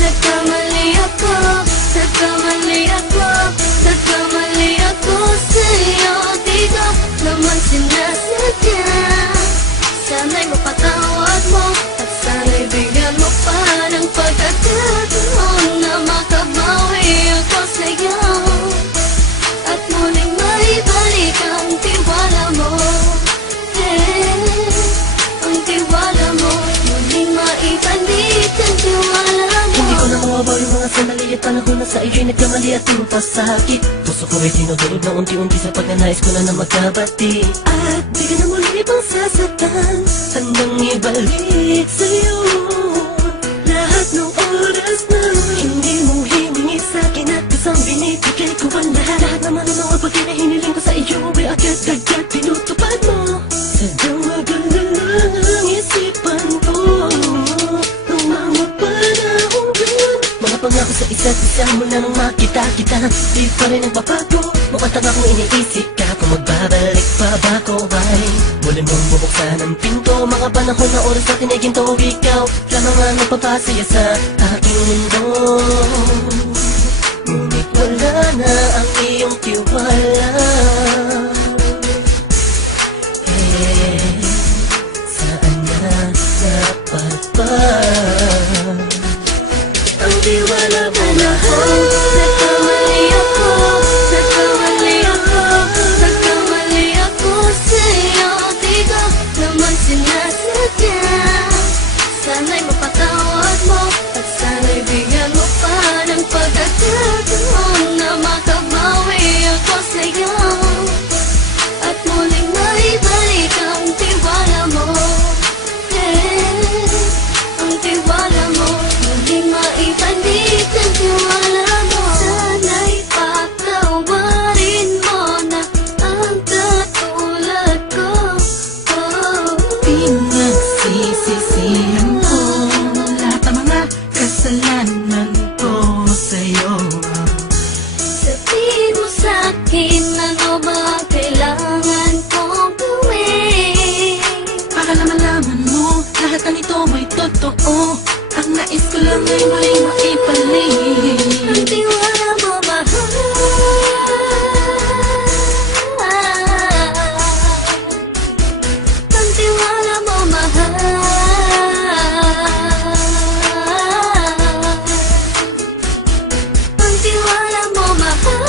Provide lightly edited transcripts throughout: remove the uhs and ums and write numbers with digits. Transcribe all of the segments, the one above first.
nagkamali ako, nagkamali ako, nagkamali ako sa'yo. Di ko naman sinasadya. Sana'y mapatawad mo at sana'y bigyan mo pa ng pagkakataon na makabawi ako sa'yo at muling maibalik ang tiwala mo. Ang tiwala mo, muling maibalik ang tiwala mo. Hindi ko na mawabaw yung mga sandali at panahon na sa iyo'y nagkamali at pinapasakit. Puso ko ay tinudulog na unti-unti sa pagkanais ko na magkabati. At di ka na muli pang sasaktan, handang ibalik sa'yo lahat ng oras na hindi mo himingi sa'kin at isang binibigay ko ang lahat. Lahat naman ng mga bagay na hiniling ko sa iyo ay agad-agad tinutupad mo. Sadyang maganda ang isipan ko nung mga panahong yun. Mga pangako sa isa't isa mula nung makita kita, di pa rin nagbabago. Mapatang akong iniisip ka kung magbabalik pa ba ko ay muli mong bubuksan ang pinto. Mga panahon na oras natin ay ginto. Ikaw lamang ang nagpapasaya sa aking mundo. Ngunit wala na ang iyong tiwala. Saan na dapat ba ang tiwala mo mahal? Nagkamali ako, nagkamali ako, nagkamali ako sa'yo. Di ko naman sinasadya. Sana'y mapatawad mo at sana'y bigyan mo pa ng pagkakataon na makabawi ako sa'yo at muling maibalik ang tiwala mo. Ang tiwala mo, muling maibalik ang tiwala mo. Sana'y patawarin mo na ang katulad ko. Pinagsisisihan ko lahat ng mga kasalanan ko sa'yo. Sabihin mo sa'kin ano ba ang kailangan kong gawin Para malaman mo lahat ng ito ay totoo. Ang nais ko lang ay muling maibalik ang tiwala mo, mahal. Ang tiwala mo, mahal. Ang tiwala mo, mahal.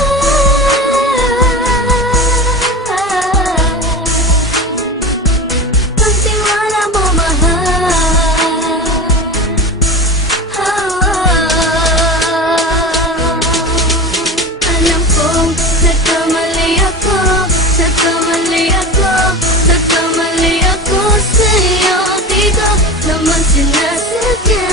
Ang tiwala mo, mahal. Alam kong nagkamali ako, nagkamali ako, nagkamali ako sa'yo. Di ko naman sinasadya.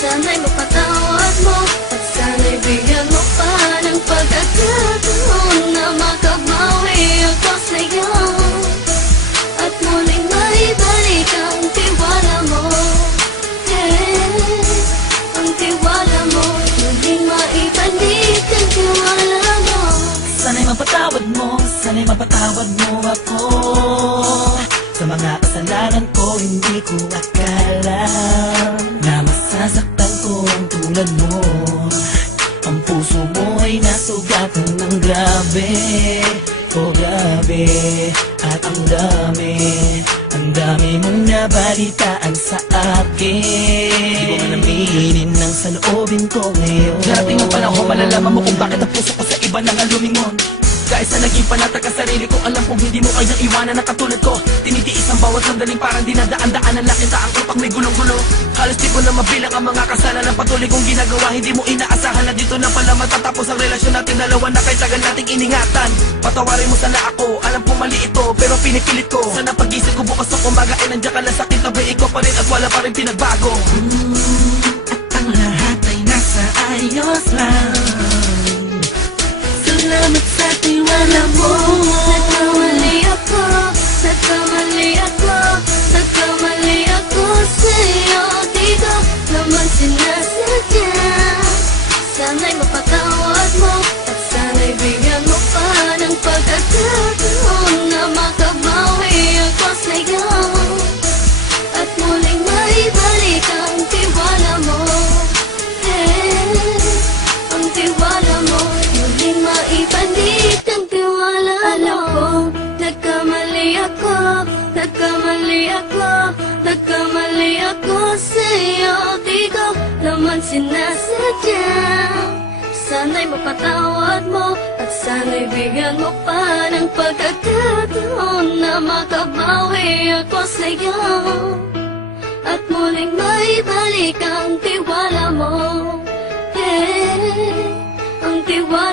Sana'y mapatawad mo at sana'y bigyan mo pa ng pagkakataon na makabawi ako sa'yo at muling maibalik ang tiwala mo. Ang tiwala mo, muling maibalik ang tiwala mo. Sana'y mapatawad mo, sana'y mapatawad mo ako sa mga kasalanan ko. Hindi ko akala na masasaktan ko ang tulad mo. Ang puso mo ay nasugatan ng grabe. Oh grabe, at ang dami mong nabalitaan sa akin. Di ko man aminin ang saloobin ko ngayon. Darating ang panahon, malalaman mo kung bakit ang puso ko sa iba nang alumingon. Dahil sa naging panatag ka sarili ko, alam kong hindi mo kayang iwanan na katulad ko. Tinitiis ang bawat sandaling parang dinadaan-daan ang lakita ang utak may gulong-gulo. Halos di ko na mabilang ang mga kasalanan patuloy kong ginagawa. Hindi mo inaasahan na dito na pala matatapos ang relasyon natin dalawa na kahit tagal nating iningatan. Patawarin mo sana ako, alam kong mali ito pero pinipilit ko. Sana pag-isip ko bukas ng umaga ay nandiyan ka lang sa kitabi ko pa rin at wala pa rin pinagbago. At ang lahat ay nasa ayos lang. Salamat sa tiwala mo. Nagkamali ako, nagkamali ako, nagkamali ako sa'yo. Di ko naman sinasadya. Sana'y mapatawad mo at sana'y bigyan mo pa ng pagkakataon na makabawi ako sa'yo at muling maibalik ang tiwala mo. Nagkamali ako sa'yo. Di ko naman sinasadya. Sana'y mapatawad mo at sana'y bigyan mo pa ng pagkakataon na makabawi ako sa'yo at muling maibalik ang tiwala mo. Ang tiwala